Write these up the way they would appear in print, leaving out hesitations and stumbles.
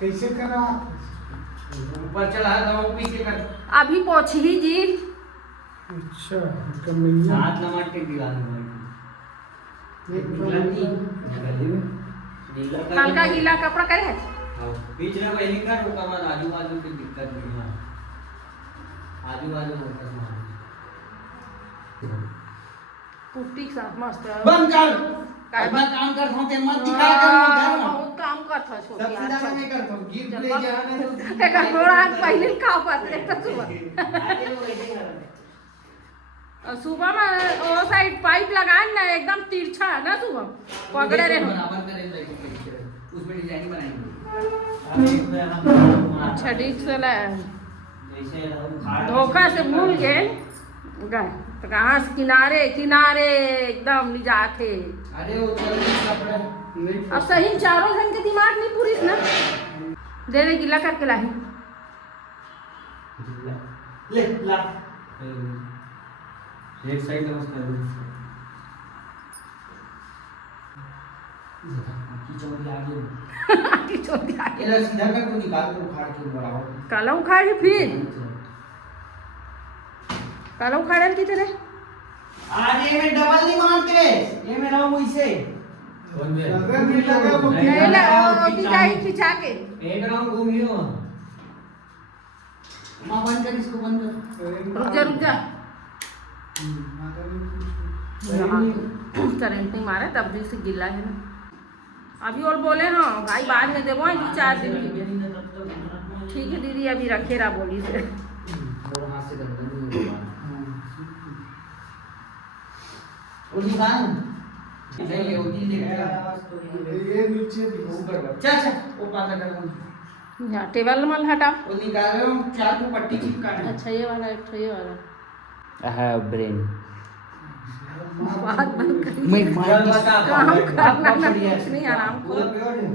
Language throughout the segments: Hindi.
कैसे करा? ऊपर चला दो पीछे कर। अभी पहुंची ही जी। अच्छा कमैया हाथ लमाट के दीवार में हल्का गीला कपड़ा करे बीच में पहले का उसके बाद आजू बाजू की दिक्कत नहीं है। आजू बाजू पुट्टी के साथ मस्त है। बंद कर काय अपना काम कर होते मत दिखा कर बहुत काम करता छोटी सबसे ज्यादा मैं करता हूं गिर ले जाने तो एक थोड़ा पहले का पतले तो सुबह में वो साइड पाइप लगाए ना एकदम तिरछा है ना सुबह पकड़े रहे बराबर करेंगे उसमें डिजाइन बनाएंगे। अच्छा ठीक से ले धोखा से भूल गए गए तो कहाँ से किनारे किनारे एकदम ले जाते। अरे वो चल कपड़ा नहीं अब सही चारों जन के दिमाग नहीं पूरी ना दे दे गीला करके लाही ले ला एक साइड नमस्कार की चौकी आगे की चोटी आगे ये सीधा कर तो निकाल तो उखाड़ के बराबर काला उखाड़ी फिर काला उखाड़न की तरह आज ये में डबल नहीं मारते ये में रहो वैसे अगर नहीं लगा वो नहीं ले रोटी चाहिए खिंचा के एक राउंड घूमियो मां बंद कर इसको बंद कर रुक जा करंट नहीं मारा तब भी से गिला है ना अभी और बोले हाँ भाई बाद में देवो 2-4 दिन की ठीक है दीदी अभी रखे रहा बोली से और हाथ से कर और निकाल नहीं ये होती ये नीचे दिखो ऊपर चल चल वो पाला कर यहाँ टेबल मल हटाओ वो निकाल रहे हो चार को पट्टी चिपकाना अच्छा ये वाला एक ये वाला है ब्रेन बात बंद कर मैं बता काम करना ना बढ़िया कुछ नहीं आराम पूरा को प्योर है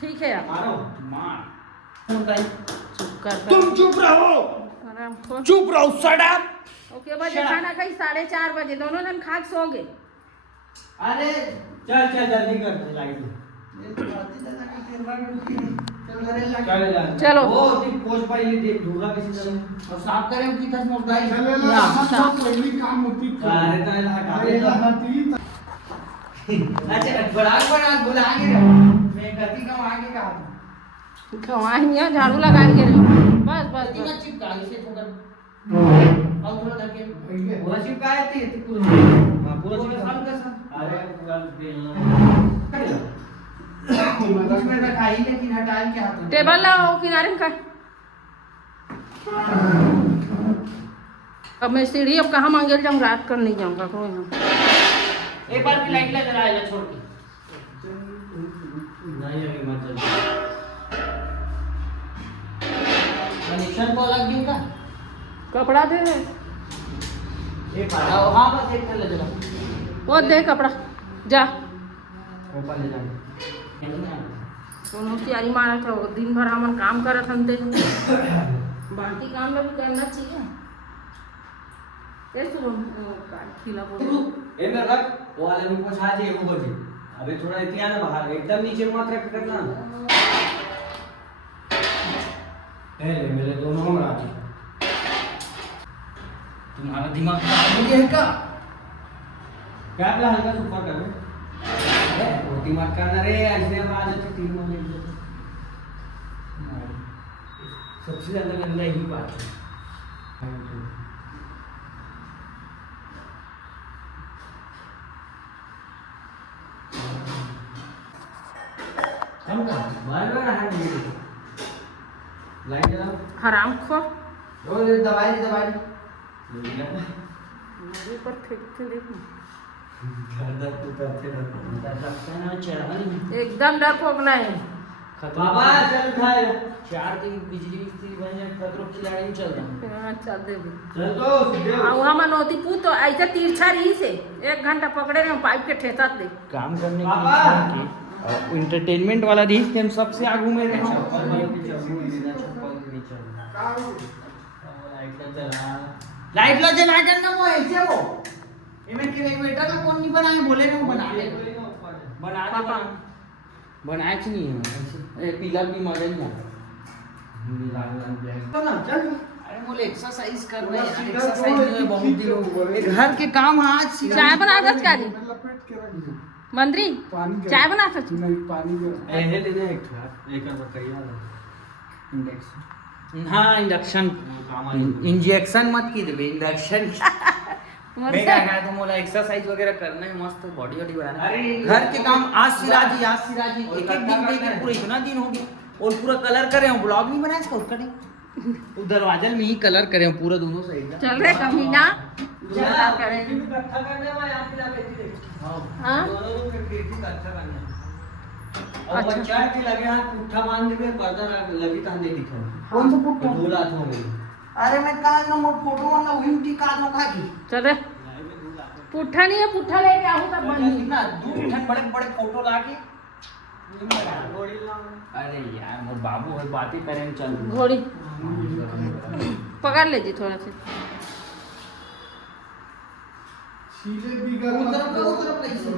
ठीक है आप मारो मार चुप कर तुम चुप रहो आराम को चुप रहो शट अप ओके बजे खाना खाई 4:30 बजे दोनों जन खा के सो गए अरे चल चल जल्दी कर लाइट चलो वो पोस्ट पर ये देख ढूंढा किसी तरह और साफ करें की तस मोबाइल चले ला हम पहली काम होती अरे तो हटा अरे दे हती अच्छा बड़ा बुला के मैं गति का आगे कहा खवाइया झाड़ू लगा के बस बस गति का बस चिपका इसे थोड़ा और थोड़ा धके पूरा चिपकाए थे पूरा हां पूरा चिपका कर अरे पूरा बेलना उसमें रखा ही लेकिन हटा के हाथ में टेबल लाओ किनारे में कर अब मैं सीढ़ी अब कहाँ मांगे जाऊँ रात कर नहीं जाऊँगा कोई यहाँ एक बार की लाइट लगा रहा छोड़ के नहीं लगे मत चल कनेक्शन को अलग क्यों का कपड़ा दे दे एक बार हां बस एक कर ले जरा वो दे कपड़ा जा ऊपर ले जा दोनों तैयारी मारा था वो दिन भर हम काम करत हनते बाकी काम में भी करना चाहिए कैसे खिला बोल ए में रख वो वाले में पछा जे वो बजे अबे थोड़ा इतिया ना बाहर एकदम नीचे मत रख करना ए ले मेरे दोनों हम राजी तुम्हारा दिमाग खराब हो गया है क्या क्या प्लान हल्का सुपर कर दे वो दिमाग करना रे ऐसे हम आ जाते 3 महीने सबसे ज्यादा गंदा यही बात है हम का बार-बार हाथ नहीं लाइन जलाओ हराम खो वो दवाई मेरे पर फेंक के देखो गर्दन तो करते लगता है ना चढ़ा एकदम डरपोक नहीं बाबा चल उठाए 4 दिन बिजली मिस्त्री बन जाए खतरों खिलाड़ी में चल रहा चल दे चल तो सीधे वहाँ मनोती पूत तो ऐसा तिरछा रही से 1 घंटा पकड़े रहे पाइप के ठेसा दे काम करने के लिए इंटरटेनमेंट वाला रील्स के हम सबसे आगू में रहे लाइट लो जला करना वो ऐसे वो इमें के वेटर का कौन नहीं बनाए बोले ना वो बना ले पापा बनाया नहीं है पिलर भी मजा नहीं आता अरे बोले एक्सरसाइज कर रहे हैं एक्सरसाइज में बहुत दिन घर के काम आज चाय बना दो क्या जी लपेट के रख दो मंत्री पानी चाय बना सकती नहीं पानी के एहे ले एक बकरिया इंडक्शन हाँ इंडक्शन इंजेक्शन मत की देवे इंडक्शन मैं क्या कहा तुम बोला एक्सरसाइज वगैरह करना है मस्त बॉडी वॉडी बनाना अरे घर के काम आज सिराजी एक एक दिन देखे पूरा इतना दिन हो गया और पूरा कलर करे हैं ब्लॉग नहीं बनाया इसका उसका नहीं वो दरवाजा में ही कलर करे हैं पूरा दोनों साइड चल रहे कमीना जरा करें इकट्ठा करने में यहाँ पे लगे थे हाँ दोनों रूम में खिड़की इकट्ठा करना और अच्छा। बच्चा के लगे हाथ पुट्ठा बांध देवे पर्दा लगी तो नहीं दिखा कौन सा पुट्ठा? दो लात हो गई अरे मैं कहा ना मोर फोटो वाला वही उठी का नो खा की चल रहे पुट्ठा नहीं है पुट्ठा लेके आऊँ तब बनी कितना दो ठन बड़े बड़े फोटो लाके घोड़ी लाओ अरे यार मोर बाबू है बातें करें चल घोड़ी पकड़ ले जी थोड़ा से छीले भी कर उधर कैसे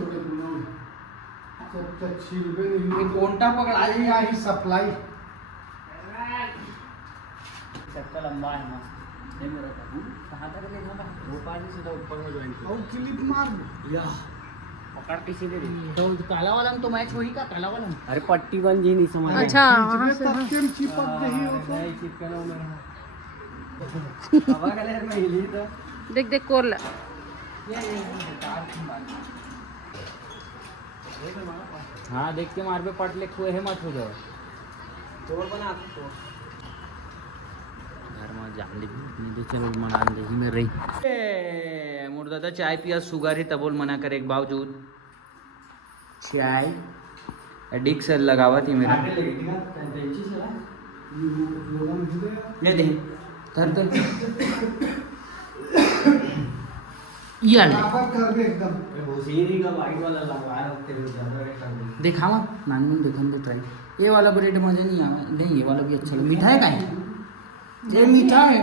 जब तक छीलबे नहीं कोंटा पकड़ा आई आई सप्लाई सबका लंबा है मस्त ये मेरा कहां तक ले जाना वो पानी सीधा ऊपर में ज्वाइन और क्लिप मार दो या पकड़ के सीधे तो काला वाला में तो मैच होई का काला वाला में अरे पट्टी बन जी नहीं समझ अच्छा वहाँ खींचबे से तब केम चिपक गई हो तो नहीं चिपकना में हवा कलर में हिली तो देख देख कोर ला हाँ देख के मार पे पट ले खोए है मत हो जाओ तोड़ बना तो घर में जान ली चलो मना दही में रही मोर दादा चाय पिया सुगर है तबोल मना करे के बावजूद चाय एडिक्ट से लगावा थी मेरा आगे लगी थी ना कैंची से लोगन हिले ले दे कर ये ले बराबर कर दे एकदम भूसीरी का वाइट वाला लगवाया होते हुए ज्यादा रेट कर दे दिखावा नानी में देखन दे ट्राई ये वाला ब्रेड मजे नहीं आवा नहीं ये वाला भी अच्छा लगा मीठा है का है ये मीठा है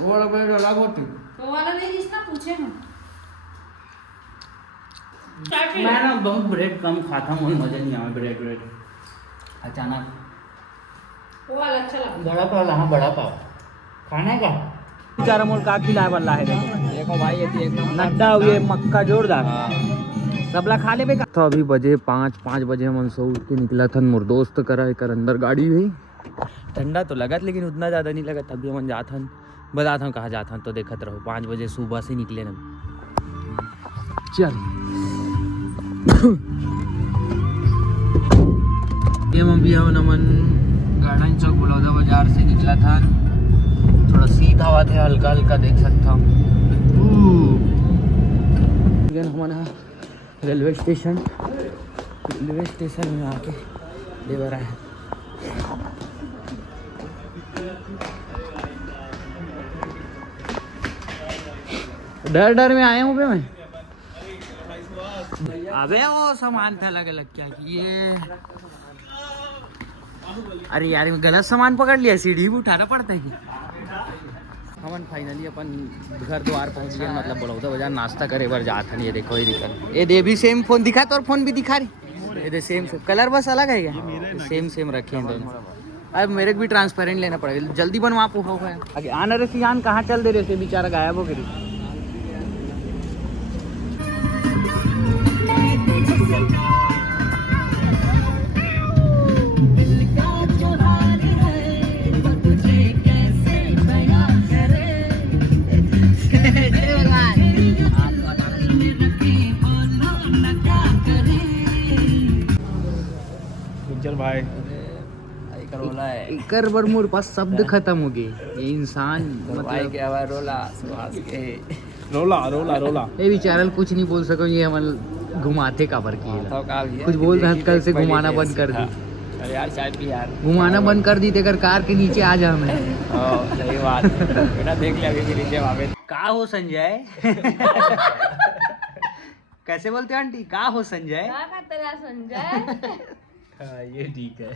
वो वाला ब्रेड अलग होते तो वाला नहीं जिसना पूछे हम मैं ना बहुत ब्रेड कम खाता हूँ मजा नहीं आवा ब्रेड अचानक वो वाला अच्छा लगा बड़ा पाव हाँ बड़ा पाव खाना का चार मोल का खिलाए वाला है देखो भाई ये नड्डा हुए मक्का जोरदार सबला खा ले बेका तो अभी बजे 5 बजे हम सो उठ के निकला था मोर दोस्त करा एक अंदर गाड़ी हुई ठंडा तो लगा लेकिन उतना ज़्यादा नहीं लगा तभी हम जाता बताता हूँ कहाँ जाता तो देखते रहो 5 बजे सुबह से निकले ना चल ये मम्मी हम नमन गार्डन चौक बलौदा बाजार से निकला था थोड़ा सीधा हुआ था हल्का हल्का देख सकता हूँ हमारा रेलवे स्टेशन में आके ले रहा है डर में आया हूँ मैं अबे वो सामान था अलग अलग क्या किए अरे यार गलत सामान पकड़ लिया सीढ़ी भी उठाना पड़ता है हमन फाइनली अपन घर द्वार पहुंच गए मतलब बलौदा बाजार नाश्ता करे बार जाता नहीं ये देखो ये दिखा ये दे भी सेम फोन दिखा तो और फोन भी दिखा रही ये दे सेम कलर बस अलग है क्या सेम रखे हैं दोनों अब मेरे को भी ट्रांसपेरेंट लेना पड़ेगा जल्दी बनवा पोहा है आगे आना रे सियान कहाँ चल दे रहे थे बेचारा गायब हो गई चल भाई कर बर मोर पास शब्द खत्म हो गए ये इंसान मतलब क्या हुआ रोला सुहास के रोला रोला रोला ये बेचारा कुछ नहीं बोल सको ये हम घुमाते काबर किए कुछ बोल रहे हैं कल से घुमाना बंद कर दी अरे यार चाय पी यार घुमाना बंद कर दी अगर कार के नीचे आ जा हमें सही बात बेटा देख ले अभी नीचे वहाँ पे का हो संजय कैसे बोलते हो आंटी का हो संजय तेरा संजय ये ठीक है।